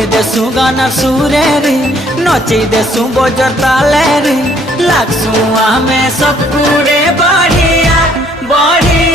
बोले देसु गाना सुरे रे नचे देसु बजर ताले रे लागसु हमें सब पूरे बढ़िया बढ़िया।